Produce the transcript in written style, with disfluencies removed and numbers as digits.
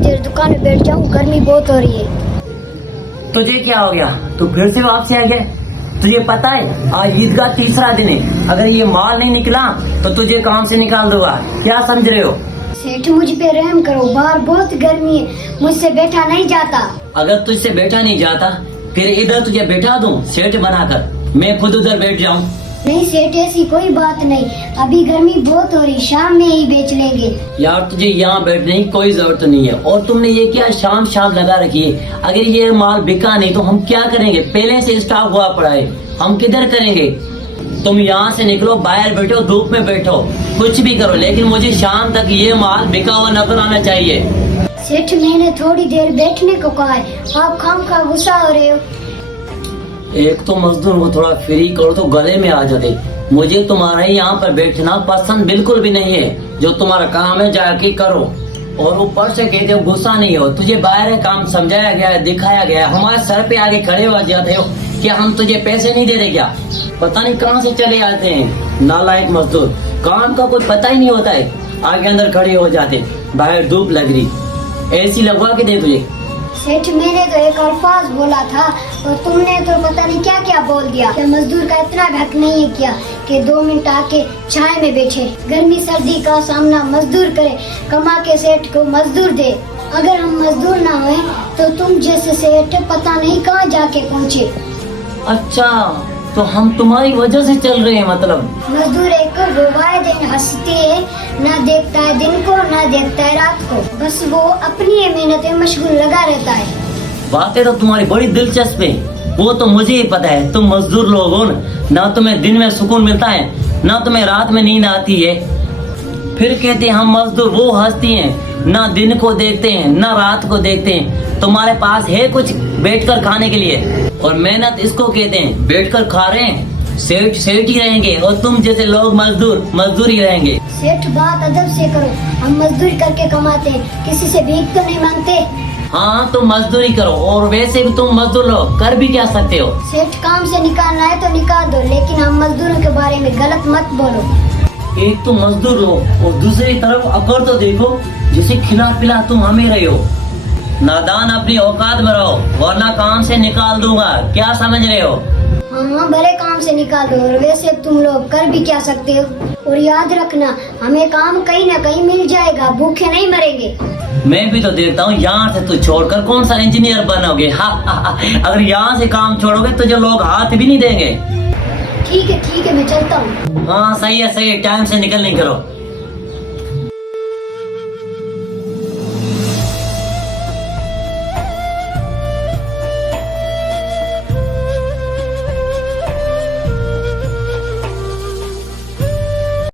देर दुकान में बैठ जाऊँ, गर्मी बहुत हो रही है। तुझे क्या हो गया? तू फिर से वापसी आ गया? तुझे पता है आज ईद का तीसरा दिन है, अगर ये माल नहीं निकला तो तुझे काम से निकाल दूंगा। क्या समझ रहे हो? सेठ मुझ पे रहम करो, बाहर बहुत गर्मी है, मुझसे बैठा नहीं जाता। अगर तुझसे बैठा नहीं जाता फिर इधर तुझे बैठा दूं सेठ बनाकर, मैं खुद उधर बैठ जाऊं। नहीं सेठ, ऐसी कोई बात नहीं, अभी गर्मी बहुत हो रही, शाम में ही बेच लेंगे। यार तुझे यहाँ बैठने की कोई जरूरत नहीं है, और तुमने ये क्या शाम शाम लगा रखी है? अगर ये माल बिका नहीं तो हम क्या करेंगे? पहले से स्टॉक हुआ पड़ा है, हम किधर करेंगे? तुम यहाँ से निकलो, बाहर बैठो, धूप में बैठो, कुछ भी करो, लेकिन मुझे शाम तक ये माल बिका हुआ नजर आना चाहिए। सेठ मैंने थोड़ी देर बैठने को कहा है, आप खामखा गुस्सा हो रहे हो। एक तो मजदूर को थोड़ा फ्री करो तो गले में आ जाते। मुझे तुम्हारे यहाँ पर बैठना पसंद बिल्कुल भी नहीं है, जो तुम्हारा काम है जाके करो। और ऊपर से कहते हो गुस्सा नहीं हो, तुझे बाहर काम समझाया गया है, दिखाया गया है, हमारे सर पे आगे खड़े हो जाते हो कि हम तुझे पैसे नहीं दे रहे क्या? पता नहीं कहाँ से चले आते हैं नालायक मजदूर, काम का कोई पता ही नहीं होता है, आगे अंदर खड़े हो जाते। बाहर धूप लग रही, एसी लगवा के दे तुझे। सेठ मैंने तो एक अल्फाज बोला था और तुमने तो पता नहीं क्या क्या बोल दिया। क्या मजदूर का इतना हक नहीं है क्या कि 2 मिनट आके छाए में बैठे? गर्मी सर्दी का सामना मजदूर करे, कमा के सेठ को मजदूर दे। अगर हम मजदूर ना हुए तो तुम जैसे सेठ पता नहीं कहाँ जाके पहुँचे। अच्छा, तो हम तुम्हारी वजह से चल रहे हैं मतलब? मजदूर एक रोवाए दिन हंसते है, ना देखता है दिन को ना देखता है रात को, बस वो अपनी मेहनत में मशगूल लगा रहता है। बातें तो तुम्हारी बड़ी दिलचस्प है, वो तो मुझे ही पता है। तुम मजदूर लोग हो ना, तुम्हें दिन में सुकून मिलता है ना तुम्हें रात में नींद आती है। फिर कहते हैं हम मजदूर, वो हंसती हैं, ना दिन को देखते हैं ना रात को देखते हैं। तुम्हारे पास है कुछ बैठकर खाने के लिए? और मेहनत इसको कहते हैं, बैठकर खा रहे हैं। सेठ सेठ ही रहेंगे और तुम जैसे लोग मजदूर मजदूर ही रहेंगे। सेठ बात अदब से करो, हम मजदूरी करके कमाते हैं, किसी से भीख तो नहीं मांगते। हाँ तुम मजदूरी करो, और वैसे भी तुम मजदूर लोग कर भी क्या सकते हो? सेठ काम से निकालना है तो निकाल दो, लेकिन हम मजदूरों के बारे में गलत मत बोलो। एक तो मजदूर लोग और दूसरी तरफ अकड़ तो देखो, जिसे खिला पिला तुम हमें रहे हो। नादान अपनी औकात में रहो वरना काम से निकाल दूंगा, क्या समझ रहे हो? हाँ भले काम से निकाल दो, और वैसे तुम लोग कर भी क्या सकते हो। और याद रखना हमें काम कहीं ना कहीं मिल जाएगा, भूखे नहीं मरेंगे। मैं भी तो देखता हूँ, यहाँ से तू छोड़कर कौन सा इंजीनियर बनोगे? अगर यहाँ से काम छोड़ोगे तो जो लोग हाथ भी नहीं देंगे। ठीक है मैं चलता हूँ। हाँ सही है, टाइम से निकल नहीं करो।